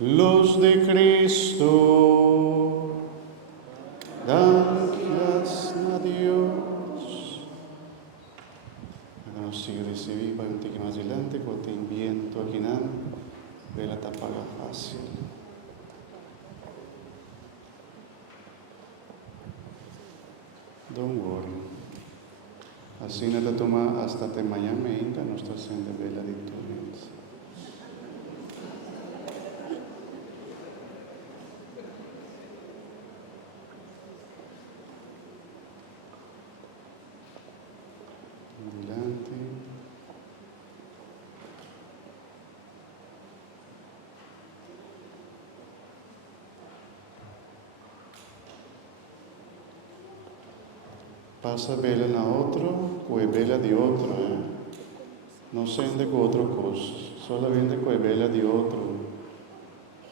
Luz de Cristo, gracias a Dios. Agora sigo receber para um pouquinho mais adiante, quando tem viento aqui na ela está paga fácil. Don't worry. Assim nada toma hasta até amanhã ainda, não está sendo bela de túneis. Adelante. Passa bela na outro, com a bela de outro, Não sente com outra coisa, solamente com a bela de outro.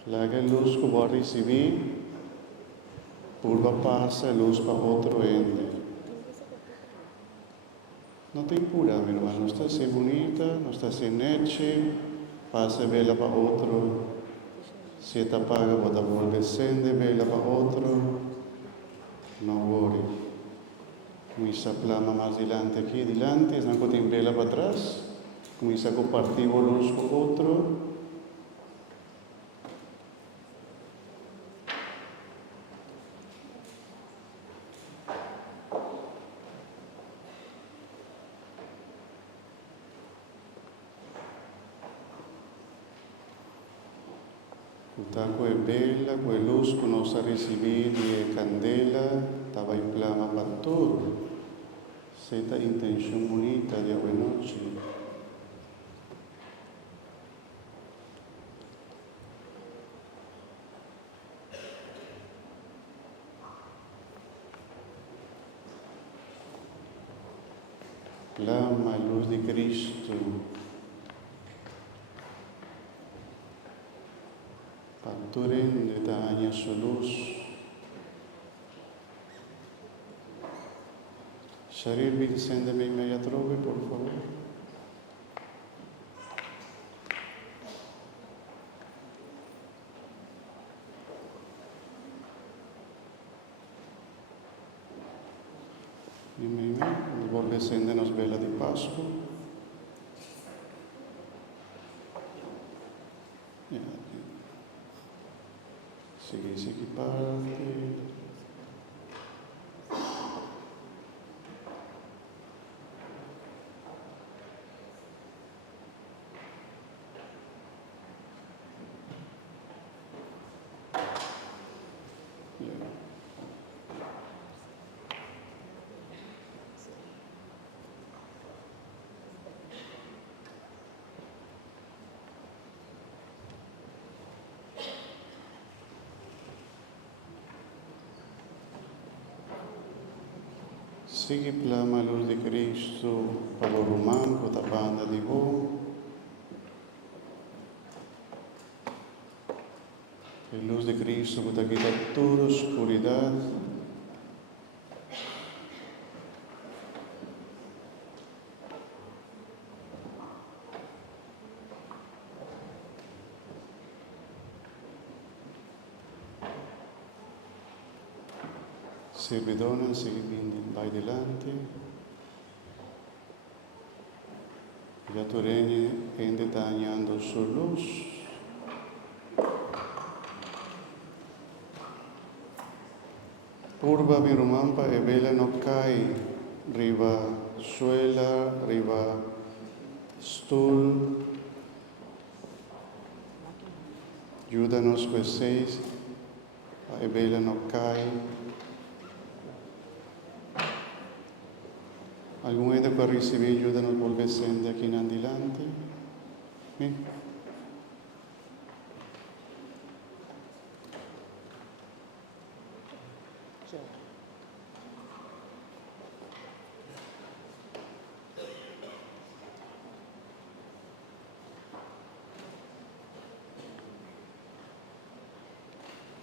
Lá que a luz que vai receber, purva passa a luz para outro ende. Não tem cura, meu irmão, não está a ser bonita, não está a ser neche, passa a bela para outro. Se está paga, bota volta descende, bela para outro. Não worry. Começa a plama mais adiante aqui, adiante, não tem bela para trás. Começa a compartilhar a luz com o outro. Está com a bela, com a luz que nós recebemos de candela, estava em plama para tudo. Esta intenção bonita de hoje noite. Clama a luz de Cristo. Panturen de daña su luz. Sharir Vincendeme meia trove, por favor. Volvescendenos vela de Pascua. Seguisse aqui parte. Sigue plama a luz de Cristo para o romano da banda de voo. A luz de Cristo que quita toda oscuridade. Servidona, vai adelante. Já tu regne ainda está ganhando sua luz. Purva virumampa e vela no cai. Riva suela, riva stool. Ayúdanos con seis. E vela no cai. Algum ainda para receber ajuda nos volvendo aqui em adelante? Sim?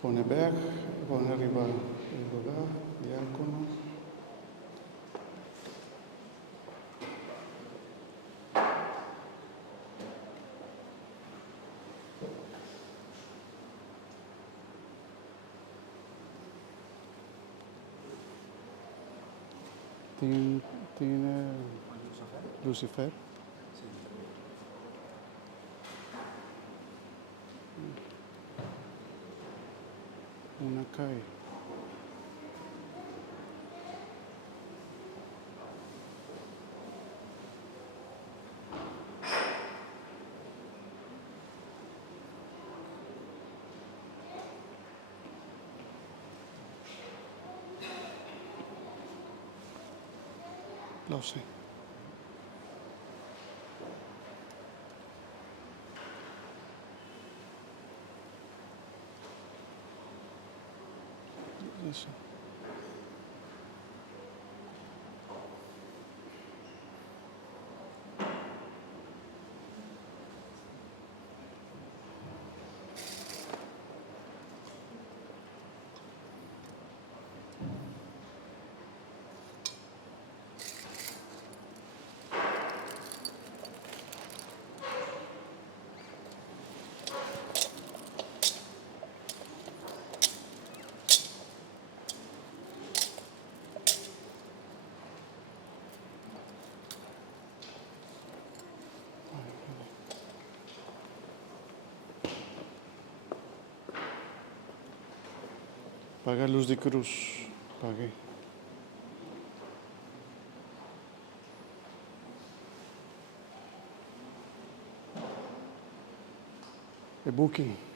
Pone back, pone arriba el lugar, diácono. Tiene Lucifer. Una cae. Lo sé. Eso. Paga luz de cruz. Pague. Ebuki.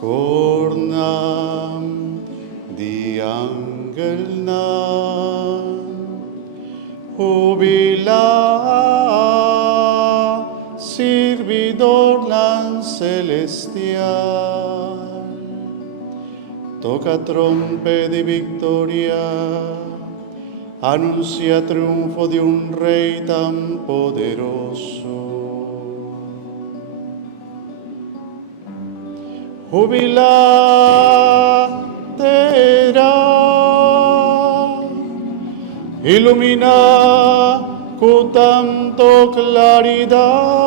Cornam diangelna jubila servidor lan celestial toca trompe de victoria anuncia triunfo de un rey tan poderoso. Jubilatera, ilumina con tanto claridad.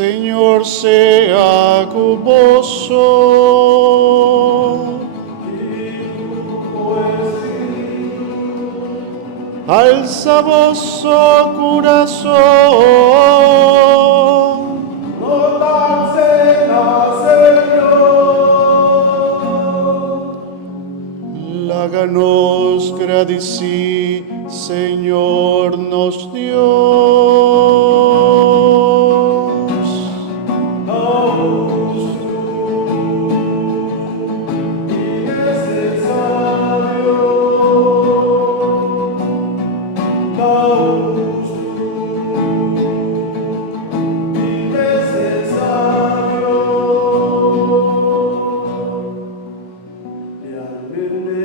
Señor sea con vosotros. Alza vosso corazón. La Danos gradici, Señor nos Dios. Daos y necesario. Daos y necesario. Realmente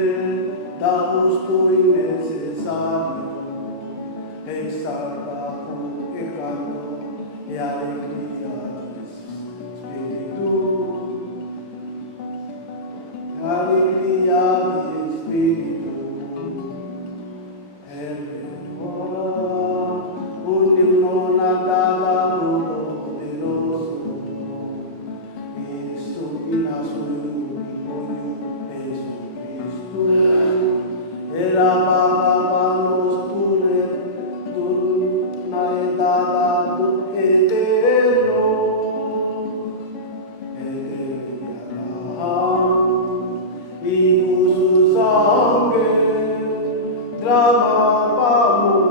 daos y necesario. Exalta tu canto y alegría de espíritu. Alegría de espíritu. Un himno nada poderoso. Istuina sui Jesucristo. Era papanos tu na edad tu eterno. Y su sangre clamamos,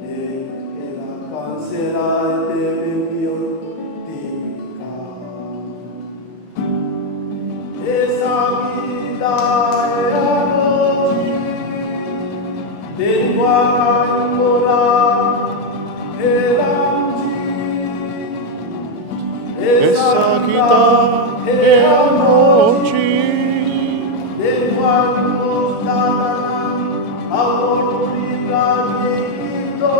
que la cancera de biotífica. Esa vida es anoche, del guacamora, el anchi. Esa vida es anoche, del guacamora, amor libre de Cristo.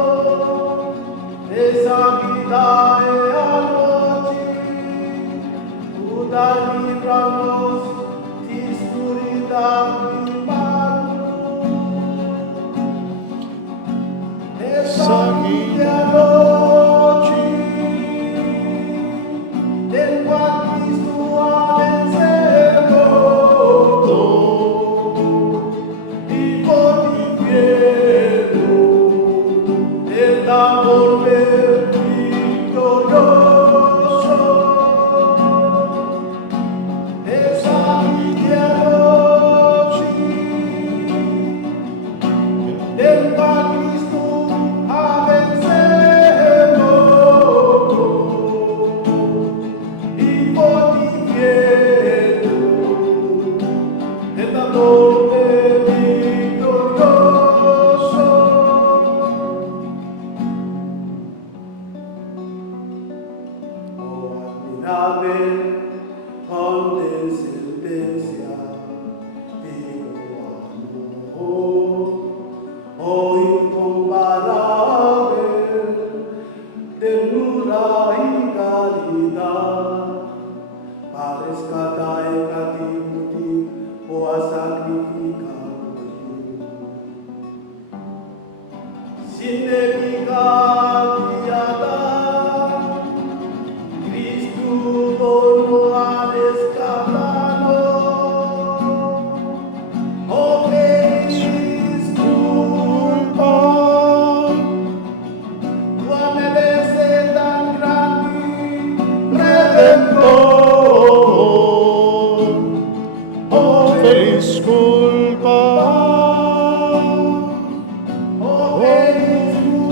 Esa vida es anoche, Buda libranos de oscuridad y mal. Esa vida noche, del cual Cristo ha vencido, y por mi infierno, el amor victorioso. Esa vida noche, del cual Cristo ha vencido, y por mi infierno, el amor victorioso. Oh, admirable condescendencia, digo amor, oh incomparable ternura y caridad, para rescatar el cautivo o a sacrificar sin eficacia. Cristo no ha rescatado, oh feliz culpa, tu merece tan grande redentor, oh feliz culpa, oh feliz culpa.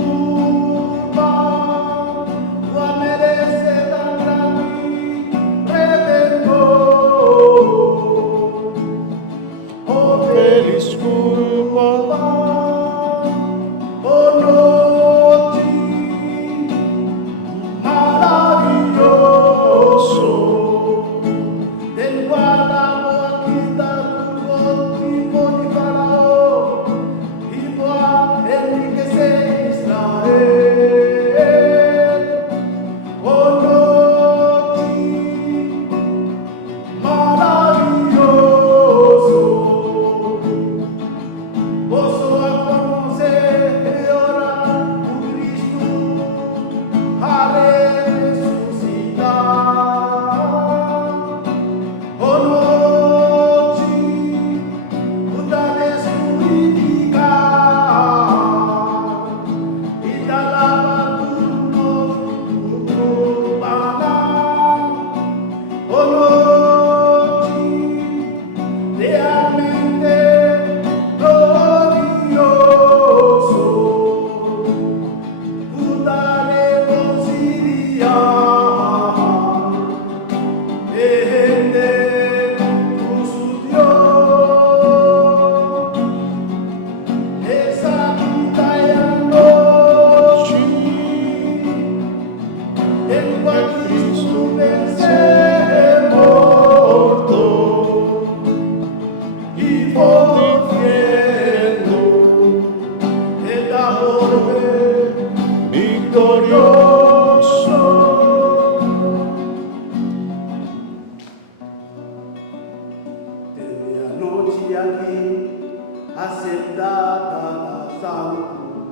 Santo,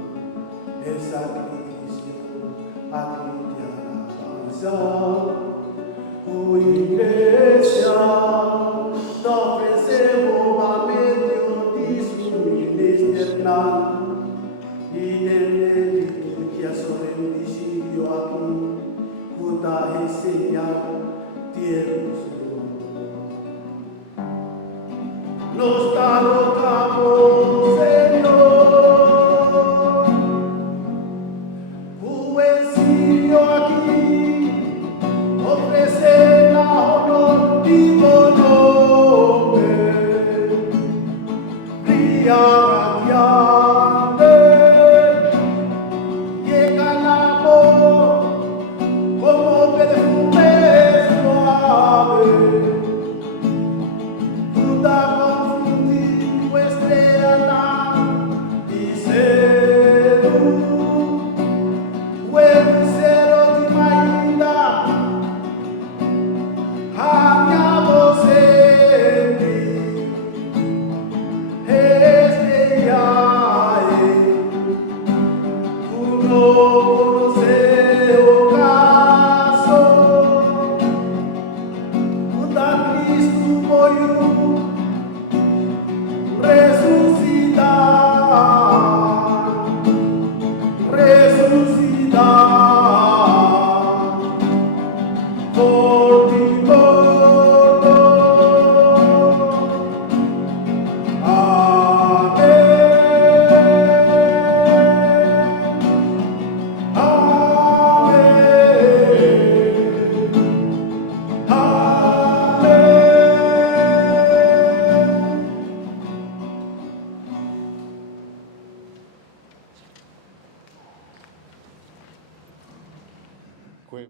el sacrificio aquí te alabanza. Oh Iglesia, te ofrecemos a medio de su ministernal y del liturgia solemnicidio aquí, junta y señal, tiernos